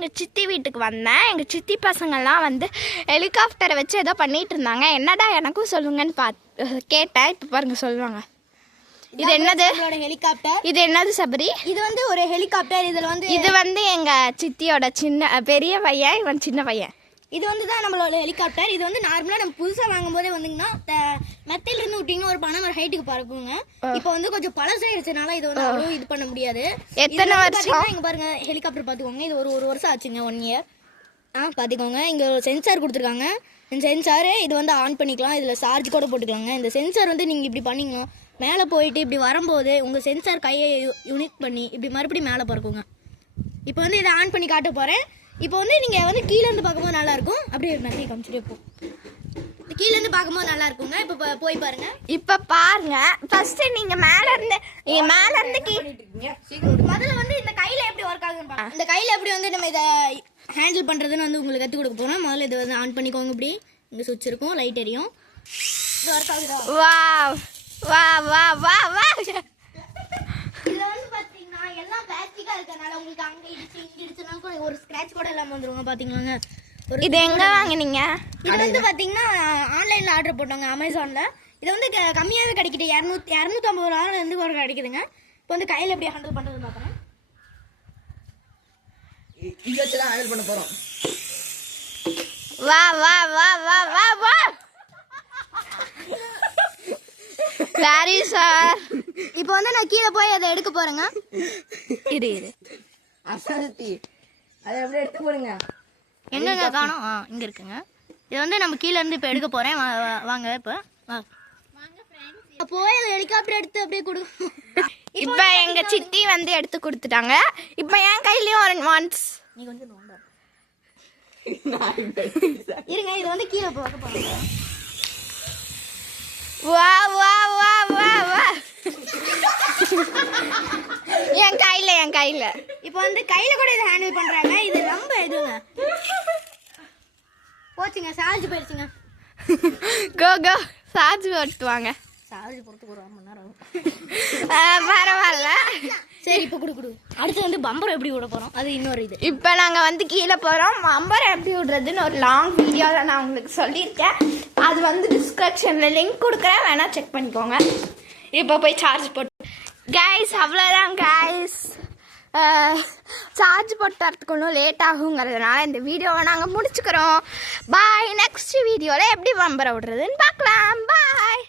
எங்கள் சித்தி வீட்டுக்கு வந்தேன். எங்கள் சித்தி பசங்கள்லாம் வந்து ஹெலிகாப்டரை வச்சு ஏதோ பண்ணிகிட்டு இருந்தாங்க. என்னடா எனக்கும் சொல்லுங்கன்னு கேட்டேன். இப்போ பாருங்கள் சொல்லுவாங்க. இது என்னது ஹெலிகாப்டர்? இது என்னது சபரி? இது வந்து ஒரு ஹெலிகாப்டர். இது வந்து எங்கள் சித்தியோட பெரிய பையன், இவன் சின்ன பையன். இது வந்து தான் நம்மளோட ஹெலிகாப்டர். இது வந்து நார்மலாக நம்ம புதுசாக வாங்கும் போதே வந்துங்கன்னா மெத்தையிலிருந்து விட்டிங்கன்னா ஒரு 12 ஹைட்டுக்கு பறக்குங்க. இப்போ வந்து கொஞ்சம் பழசாயிருச்சனால இது வந்து அவ்வளோ இது பண்ண முடியாது. எத்தனை வருஷம்? இங்கே பாருங்க ஹெலிகாப்டர் பார்த்துக்கோங்க. இது ஒரு வருஷம் ஆச்சுங்க, 1 இயர். பார்த்துக்கோங்க. இங்கே ஒரு சென்சார் கொடுத்துருக்காங்க. இந்த சென்சாரு இது வந்து ஆன் பண்ணிக்கலாம். இதில் சார்ஜ் கூட போட்டுக்கலாங்க. இந்த சென்சார் வந்து நீங்கள் இப்படி பண்ணிங்கன்னா மேலே போயிட்டு இப்படி வரும்போது உங்கள் சென்சார் கையை யூனிட் பண்ணி இப்படி மறுபடியும் மேலே பறக்குங்க. இப்போ வந்து இதை ஆன் பண்ணி காட்ட போகிறேன். இப்போ வந்து நீங்கள் வந்து கீழேருந்து பார்க்கும்போது நல்லாயிருக்கும். அப்படியே நிறைய காமிச்சிட்டே போ. கீழேருந்து பார்க்கும்போது நல்லா இருக்குங்க. இப்போ போய் பாருங்க. இப்போ பாருங்க, ஃபர்ஸ்ட் நீங்கள் மேலேருந்து முதல்ல வந்து இந்த கையில் எப்படி ஒர்க் ஆகுதுன்னு பாருங்க. இந்த கையில் எப்படி வந்து நம்ம இதை ஹேண்டில் பண்ணுறதுன்னு வந்து உங்களுக்கு கற்றுக் கொடுக்க போகிறோம். முதல்ல இதை வந்து ஆன் பண்ணிக்கோங்க. இப்படி இங்கே சுவிட்ச் இருக்கும், லைட் எரியும். இது ஒர்க் ஆகுதா? வா வா வா வா வா. இதுல வந்து பாத்தீங்கன்னா எல்லாம் பிளாஸ்டிக்கா இருக்கனால உங்களுக்கு அங்க இடிச்சு இங்க இடிச்சுனா கூட ஒரு ஸ்கிராட்ச் கூட இல்லாம வந்துருங்க. பாத்தீங்களாங்க. இது எங்க வாங்குனீங்க? இது வந்து பாத்தீங்கன்னா ஆன்லைன்ல ஆர்டர் போட்டோங்க, அமேசான்ல. இது வந்து கம்மியாவே கிடைக்குது. 250 ரூபாயில இருந்து ஒரு கிடைக்குதுங்க. இப்போ வந்து கையில எப்படி ஹேண்டில் பண்றதுன்னு பாக்குறேன். இங்க வச்சு தான் ஹேண்டில் பண்ண போறோம். வா வா வா வா வா வா. சரி சார். இப்போ வந்து நான் கீழே போய் அதை எடுக்க போறேங்க. இரு அசாதி அதை அப்படியே எடுத்து போடுங்க. எங்கங்க காணோம்? இங்க இருக்குங்க. இது வந்து நம்ம கீழே இருந்து இப்போ எடுக்க போறேன். வாங்க. இப்போ போய் ஹெலிகாப்டர் எடுத்து அப்படியே கொடு. இப்போ எங்க சித்தி வந்து எடுத்து கொடுத்துட்டாங்க. இப்போ என் கையிலயும் ஒரு ஒன்ஸ் நீ கொஞ்சம் நோண்டா இருங்க. இது வந்து கீழே போக போறேன். வா வா வா வா வா. என் கையில இப்போ வந்து கையில கூட இதை ஹேண்டில் பண்றாங்க. இது ரொம்ப இதுங்க. போச்சுங்க, சார்ஜ் போயிடுச்சுங்க. கோ சார்ஜ் போட்டுவாங்க. சார்ஜ் போறதுக்கு ஒரு 1 மணி நேரம் ஆகும். பரவாயில்ல. சரி, இப்போ குடு. அடுத்து வந்து பம்பரம் எப்படி விட போறோம், அது இன்னொரு இது. இப்போ நாங்கள் வந்து கீழே போகிறோம். பம்பரம் எப்படி விடுறதுன்னு ஒரு லாங் வீடியோவில் நான் உங்களுக்கு சொல்லியிருக்கேன். அது வந்து டிஸ்கிரிப்ஷனில் லிங்க் கொடுக்குறேன், வேணால் செக் பண்ணிக்கோங்க. இப்போ போய் சார்ஜ் போட்டு கைஸ், அவ்வளோதான் கைஸ். சார்ஜ் போட்டு வரத்துக்கு ஒன்றும் லேட் ஆகுங்கிறதுனால இந்த வீடியோவை நாங்கள் முடிச்சுக்கிறோம். பாய். நெக்ஸ்ட் வீடியோவில் எப்படி பம்பரம் விடுறதுன்னு பார்க்கலாம். பாய்.